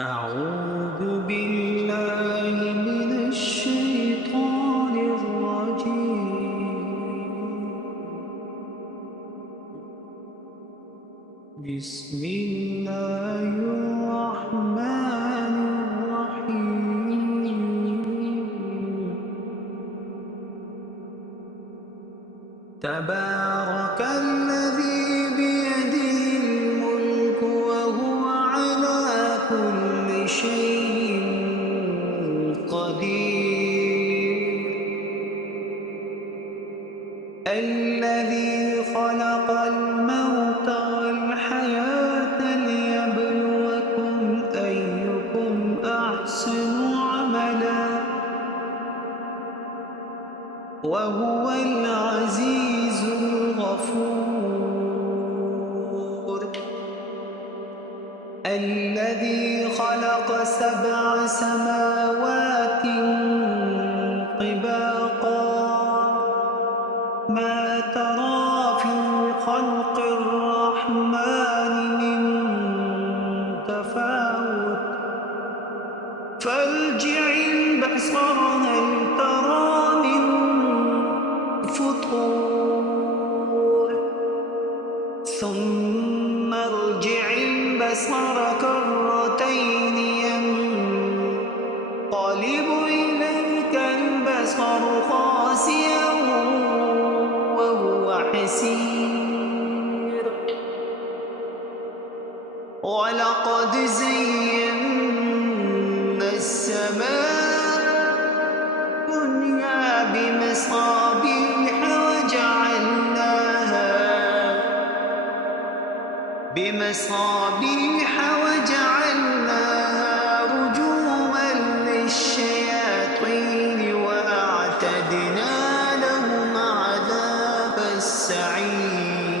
أعوذ بالله من الشيطان الرجيم. بسم الله الرحمن الرحيم. تبارك الذي بيده الملك وهو على كل شيء قدير. الذي خلق الموت والحياة ليبلوكم أيكم أحسن عملا وهو العزيز الغفور. الذي خلق 7 سماوات طباقا ما ترى في خلق الرحمن من تفاوت فارجع البصر هل ترى من فطور ثم ارجع البصر كرتين ينقلب إليك البصر خاسئا وهو حسير. ولقد زينا السماء الدنيا بمصابيح وجعلناها رجوما للشياطين وأعتدنا لهم عذاب السعير.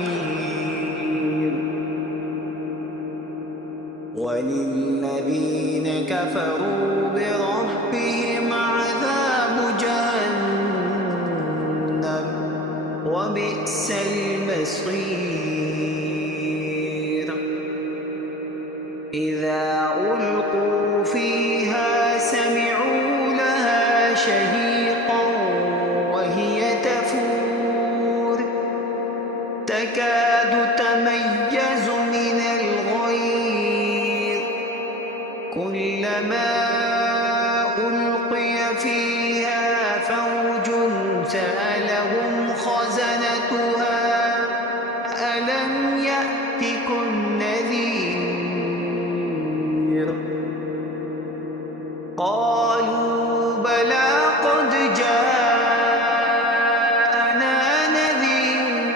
وللذين كفروا بربهم عذاب جهنم وبئس المصير. إذا ألقوا فيها سمعوا لها شهيقا وهي تفور تكاد تميز من الغيظ كلما ألقي فيها فوج سألهم خزنتها ألم يأتكم نذير قالوا بلى قد جاءنا نذير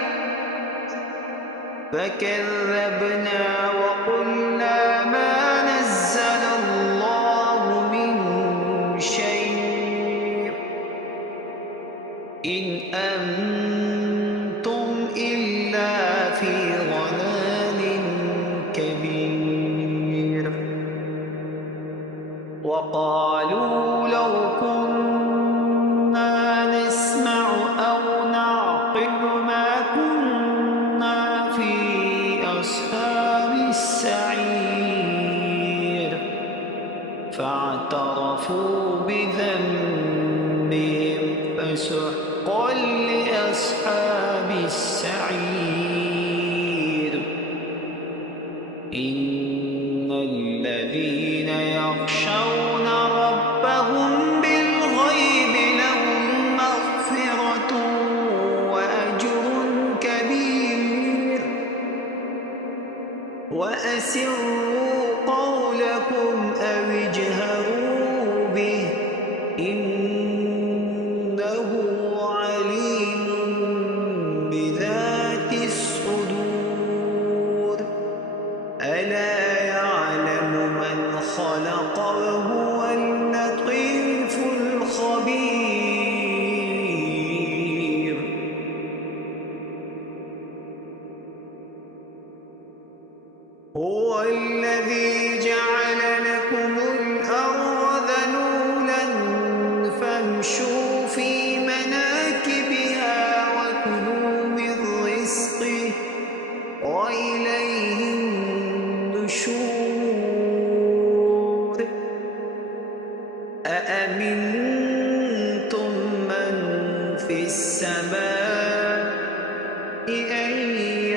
فكذبنا وقلنا ما نزل الله من شيء إن أنتم إلا في ضلال كبير. وقالوا لو كنا نسمع أو نعقل ما كنا في أصحاب السعير فاعترفوا بذنبهم فسحقا لأصحاب السعير. إن الذين يخشون ربهم بالغيب لهم مغفرة وأجر كبير. وأسروا قولكم أو اجهروا به إنه عليم بذات الصدور. ألا يعلم من خلق وهو اللطيف الخبير. هو الذي جعل لكم الأرض ذلولا فامشوا في مناكبها وكلوا من رزقه وإليه النشور. أأمنتم من في السماء أن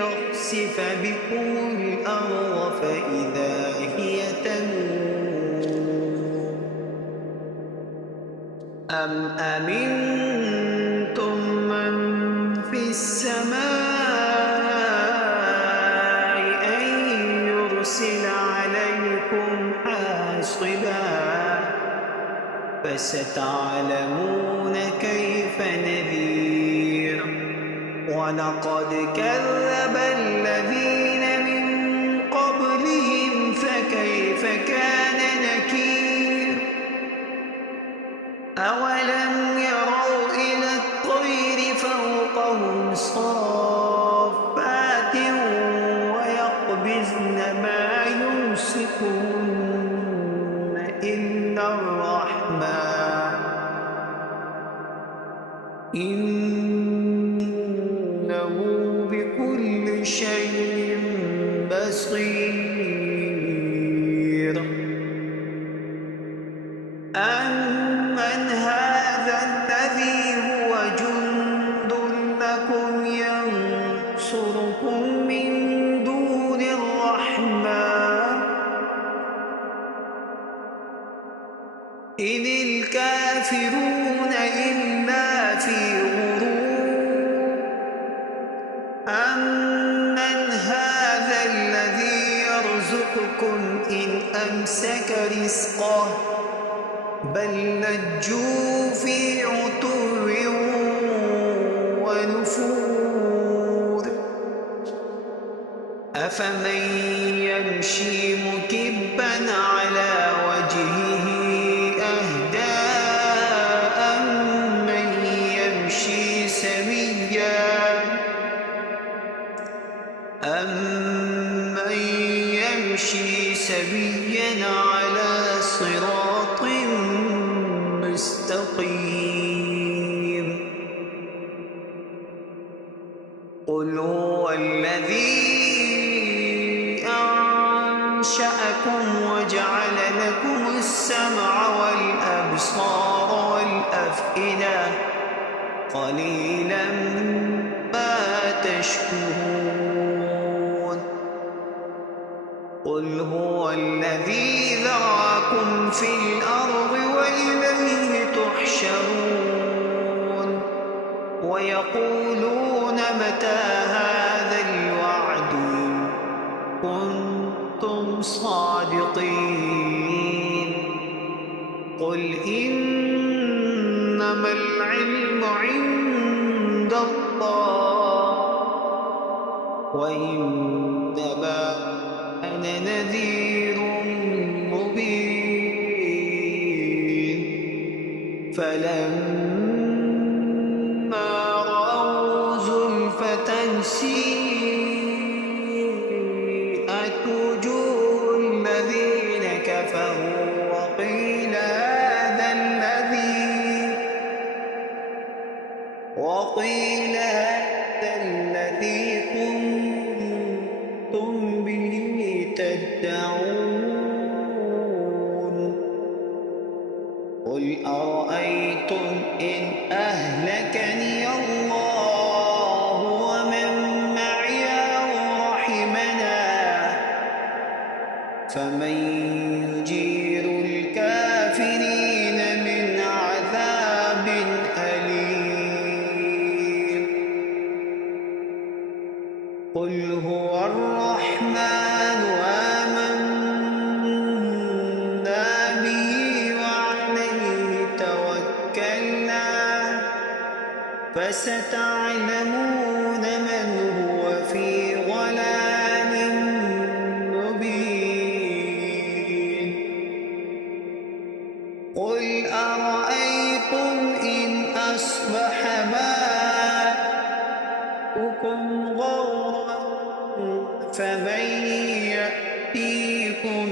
يخسف بكم الأرض فإذا هي تمور أم أمنتم من في السماء أن يرسل عليكم حاصبا فستعلمون كيف نذير ولقد كذب الذين من قبلهم فكيف كان نكير أولم يروا إلى الطير فوقهم صافات ويقبضن ما يمسكون إلا الرحمن إنه بكل شيء بصير أمن هذا الذي هو جند لكم ينصركم من دون الرحمن إن الكافرون إلا في غرور أمن هذا الذي يرزقكم إن أمسك رزقه بل لجوا في عتو ونفور أفمن يمشي مكبا على وجهه أهدى أمن يمشي سويا على صراط مستقيم قل هو الذي أنشأكم وجعل لكم السمع والأبصار والأفئدة قليلا ما تشكرون قل هو الذي ذرأكم في الأرض وإليه تحشرون ويقولون متى هذا الوعد إن كنتم صادقين قل إنما العلم عند الله وإنما أنا نذير مبين فلما رأوا زلفة سيئت وجوه الذين كفروا وقيل هذا الذي كنتم به تدعون قل أرأيتم إن أهلكني الله ومن معي أو رحمنا فمن يجير الكافرين من عذاب أليم قل هو الرحمن آمنا به وعليه توكلنا فستعلمون من هو في ضلال مبين قل أرأيتم إن أصبح ماؤكم غورا فمن يأتيكم